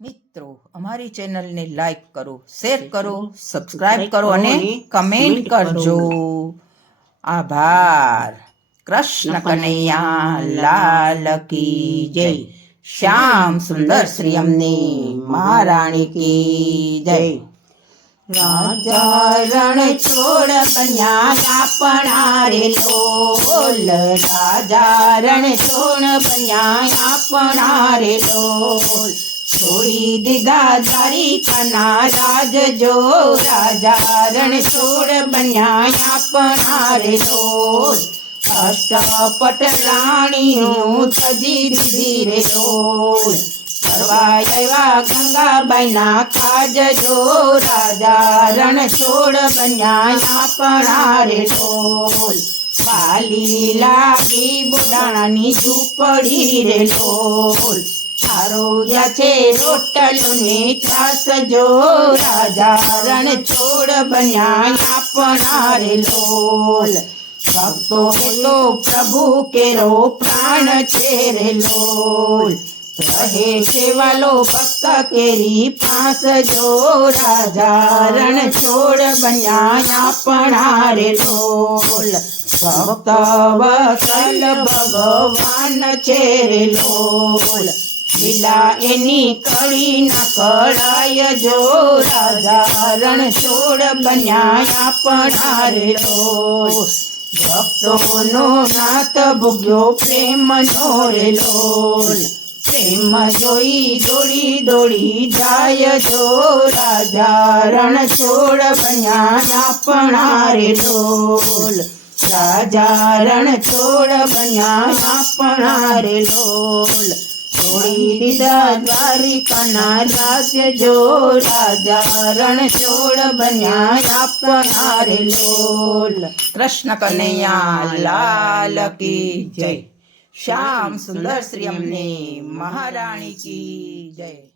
મિત્રો અમારી ચેનલને લાઈક કરો, શેર કરો, સબસ્ક્રાઇબ કરો અને કમેન્ટ કરજો. આભાર. કૃષ્ણ કનૈયા લાલ કી જય. શ્યામ સુંદર શ્રી અમને મહારાણી કી જય. રાજા રણ છોડ બન્યા આપણા રે લોલ. રાજા રણ છોડ બન્યા આપણા રે લોલ. છોડી દીધા દ્વારિકાના રાજ જો. રાજા રણ છોડ બન્યા આપણા રે લોલ. અષ્ટપટ રાણીનું તજી દીધી રે લોલ. કરવા આવ્યા ગંગાબાઈના કાજ જો. રાજા રણ છોડ બન્યા આપણા રે લોલ. બાલી લાગી બોડાણાની ઝૂંપડી રે લોલ. આરોગ્યા છે રોટલો ને ત્રાસ જો. રાજા રણ છોડ બન્યા આપણા રે લોલ. ભક્તો તો પ્રભુ કેરો પ્રાણ છે રે લોલ. રહે છે વાલો ભક્ત કેરી પાસ જો. રાજા રણ છોડ બન્યા આપણા રે લોલ. ભક્ત વત્સલ ભગવાન છે રે લોલ. લીલા એની કળી ના કળાય જો. રાજા રણ છોડ બન્યા આપણા રે લોલ. ભક્તોનો નાથ ભોગ્યો પ્રેમ નો રે લોલ. પ્રેમ જોઈ દોડી દોડી જાય જો. રાજા રણ છોડ બન્યા આપણા રે લોલ. રાજા રણ છોડ બન્યા આપણા રે લોલ. છોડી દીધા દ્વારિકાના રાજ્ય જો. રાજા રણ છોડ બન્યા આપણા રે લોલ. કૃષ્ણ કનૈયા લાલ કી જય. શ્યામ સુંદર શ્રી અમને મહારાણી કી જય.